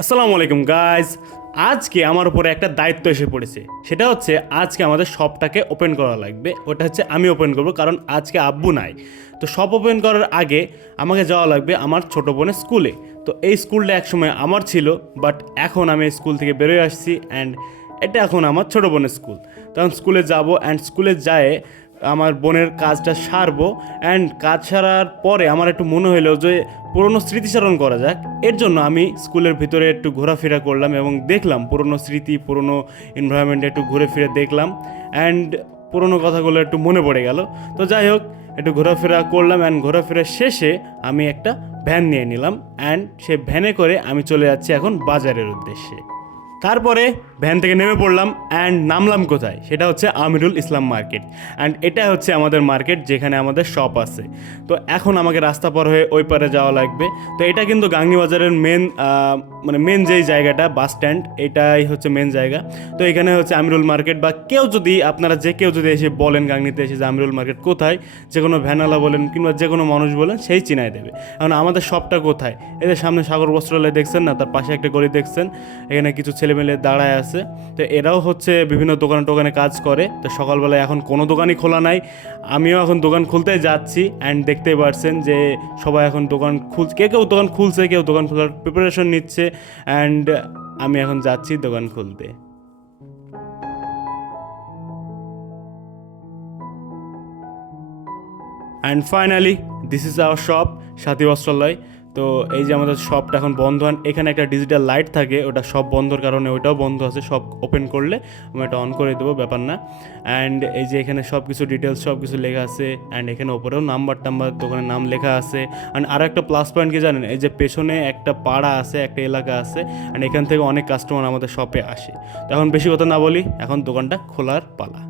আসসালামু আলাইকুম গাইজ। আজকে আমার উপরে একটা দায়িত্ব এসে পড়েছে, সেটা হচ্ছে আজকে আমাদের শপটাকে ওপেন করা লাগবে। ওটা হচ্ছে আমি ওপেন করব, কারণ আজকে আব্বু নাই। তো শপ ওপেন করার আগে আমাকে যাওয়া লাগবে আমার ছোটো বোনের স্কুলে। তো এই স্কুলটা একসময় আমার ছিল, বাট এখন আমি এই স্কুল থেকে বেরোয় আসছি অ্যান্ড এটা এখন আমার ছোটো বোনের স্কুল। তখন স্কুলে যাব অ্যান্ড স্কুলে যায় আমার বোনের কাজটা সারবো। অ্যান্ড কাজ সারার পরে আমার একটু মনে হলো যে পুরনো স্মৃতিচারণ করা যাক। এর জন্য আমি স্কুলের ভিতরে একটু ঘোরাফেরা করলাম এবং দেখলাম পুরনো স্মৃতি, পুরনো এনভায়রনমেন্টে একটু ঘুরে ফিরে দেখলাম অ্যান্ড পুরনো কথাগুলো একটু মনে পড়ে গেল। তো যাই হোক, একটু ঘোরাফেরা করলাম অ্যান্ড ঘোরাফেরা শেষে আমি একটা ভ্যান নিয়ে নিলাম অ্যান্ড সেই ভ্যানে করে আমি চলে যাচ্ছি এখন বাজারের উদ্দেশ্যে। তারপরে ভ্যান থেকে নেমে পড়লাম অ্যান্ড নামলাম কোথায়, সেটা হচ্ছে আমিরুল ইসলাম মার্কেট। অ্যান্ড এটা হচ্ছে আমাদের মার্কেট যেখানে আমাদের শপ আছে। তো এখন আমাকে রাস্তা পার হয়ে ওই পারে যাওয়া লাগবে। তো এটা কিন্তু গাঙ্গী বাজারের মেন যেই জায়গাটা, বাস স্ট্যান্ড, এটাই হচ্ছে মেন জায়গা। তো এখানে হচ্ছে আমিরুল মার্কেট, বা কেউ যদি আপনারা যে কেউ যদি এসে বলেন গাংনীতে এসে যে আমিরুল মার্কেট কোথায়, যে কোনো ভ্যানালা বলেন কিংবা যে কোনো মানুষ বলেন, সেই চিনাই দেবে। এখন আমাদের শপটা কোথায়, এদের সামনে সাগর বস্ত্রালয় দেখছেন না, তার পাশে একটা গলি দেখছেন, এখানে কিছু ছেলেমেলে দাঁড়ায় আছে। তো এরাও হচ্ছে বিভিন্ন দোকানে টোকানে কাজ করে। তো সকালবেলায় এখন কোনো দোকানই খোলা নাই, আমিও এখন দোকান খুলতে যাচ্ছি অ্যান্ড দেখতেই পারছেন যে সবাই এখন দোকান কেউ দোকান খুলছে, কেউ দোকান খোলার প্রিপারেশন নিচ্ছে অ্যান্ড আমি এখন যাচ্ছি দোকান খুলতে। And finally this is our shop, সাথী বস্ত্রালয়। তো এই যে আমাদের শপটা এখন বন্ধ, এখানে একটা ডিজিটাল লাইট থাকে, ওটা সব বন্ধর কারণে ওইটাও বন্ধ আছে। সব ওপেন করলে আমি এটা অন করে দেবো, ব্যাপার না। অ্যান্ড এই যে এখানে সব কিছু ডিটেলস সব কিছু লেখা আছে অ্যান্ড এখানে ওপরেও নাম্বার দোকানের নাম লেখা আছে। অ্যান্ড আরও একটা প্লাস পয়েন্ট কি জানেন, এই যে পেছনে একটা পাড়া আছে, একটা এলাকা আছে অ্যান্ড এখান থেকে অনেক কাস্টমার আমাদের শপে আসে। তো এখন বেশি কথা না বলি, এখন দোকানটা খোলার পালা।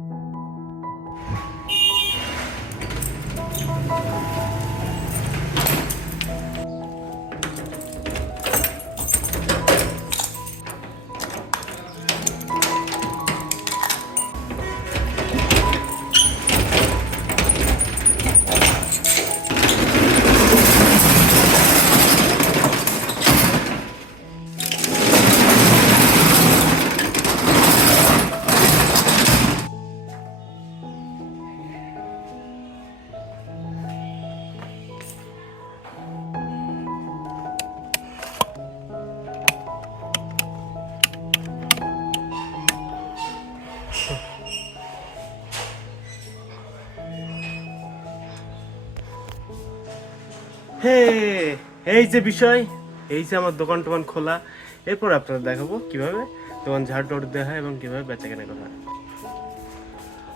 হে, এই যে বিষয়, এই যে আমার দোকান টোকান খোলা। এরপর আপনারা দেখাবো কিভাবে দোকান ঝাড় টাড় দেওয়া হয় এবং কিভাবে বেচা কেনা করা হয়।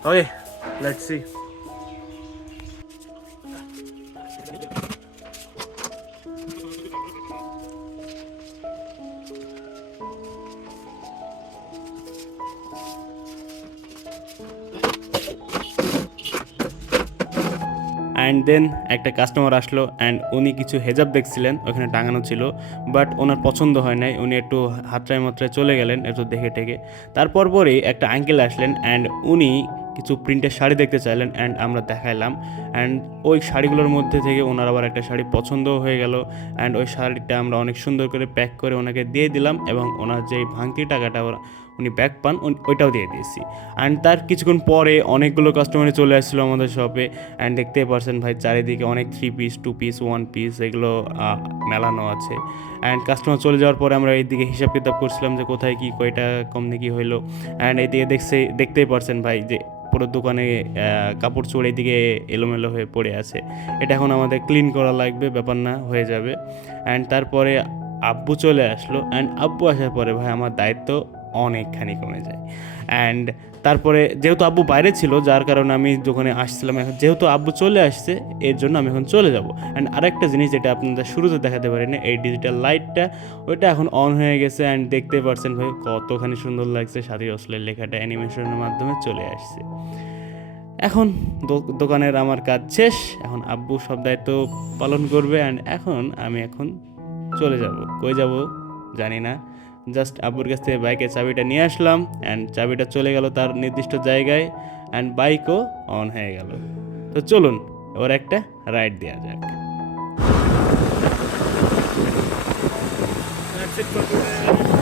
ওকে, লেটস সি। অ্যান্ড দেন একটা কাস্টমার আসলো অ্যান্ড উনি কিছু হেজাব দেখছিলেন, ওখানে টাঙানো ছিল, বাট ওনার পছন্দ হয় নাই। উনি একটু হাতড়ায় মাত্রায় চলে গেলেন একটু দেখে টেকে। তারপর পরেই একটা আঙ্কেল আসলেন অ্যান্ড উনি কিছু প্রিন্টের শাড়ি দেখতে চাইলেন অ্যান্ড আমরা দেখাইলাম। অ্যান্ড ওই শাড়িগুলোর মধ্যে থেকে ওনার আবার একটা শাড়ি পছন্দও হয়ে গেল অ্যান্ড ওই শাড়িটা আমরা অনেক সুন্দর করে প্যাক করে ওনাকে দিয়ে দিলাম এবং ওনার যেই ভাঙতি টাকাটা উনি ব্যাক পান ওইটাও দিয়ে দিয়েছি। অ্যান্ড তার কিছুক্ষণ পরে অনেকগুলো কাস্টমারে চলে আসছিলো আমাদের শপে অ্যান্ড দেখতেই পারছেন ভাই চারিদিকে অনেক 3 পিস 2 পিস 1 পিস এগুলো মেলানো আছে। অ্যান্ড কাস্টমার চলে যাওয়ার পরে আমরা এইদিকে হিসাব কিতাব করছিলাম যে কোথায় কী কয়টা কমনে কী হইলো। অ্যান্ড এইদিকে দেখতেই পারছেন ভাই যে পুরো দোকানে কাপড় চোড় এইদিকে এলোমেলো হয়ে পড়ে আছে। এটা এখন আমাদের ক্লিন করা লাগবে, ব্যাপার না, হয়ে যাবে। অ্যান্ড তারপরে আব্বু চলে আসলো অ্যান্ড আব্বু আসার পরে ভাই আমার দায়িত্ব অনেকখানি কমে যায়। অ্যান্ড তারপরে যেহেতু আব্বু বাইরে ছিল যার কারণে আমি দোকানে আসছিলাম, এখন যেহেতু আব্বু চলে আসছে এর জন্য আমি এখন চলে যাব। অ্যান্ড আরেকটা জিনিস যেটা আপনাদের শুরুতে দেখাতে পারিনি, এই ডিজিটাল লাইটটা ওইটা এখন অন হয়ে গেছে অ্যান্ড দেখতে পারছেন ভাই কতখানি সুন্দর লাগছে, সাথী অশ্লীল লেখাটা অ্যানিমেশনের মাধ্যমে চলে আসছে। এখন দোকানের আমার কাজ শেষ, এখন আব্বু সব দায়িত্ব পালন করবে অ্যান্ড আমি এখন চলে যাব। কই যাব জানি না, জাস্ট আব্বুর কাছ থেকে বাইকের চাবিটা নিয়ে আসলাম অ্যান্ড চাবিটা চলে গেল তার নির্দিষ্ট জায়গায় অ্যান্ড বাইকও অন হয়ে গেল। তো চলুন ওর একটা রাইড দেওয়া যাক। সেট করতে